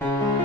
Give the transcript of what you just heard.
thank you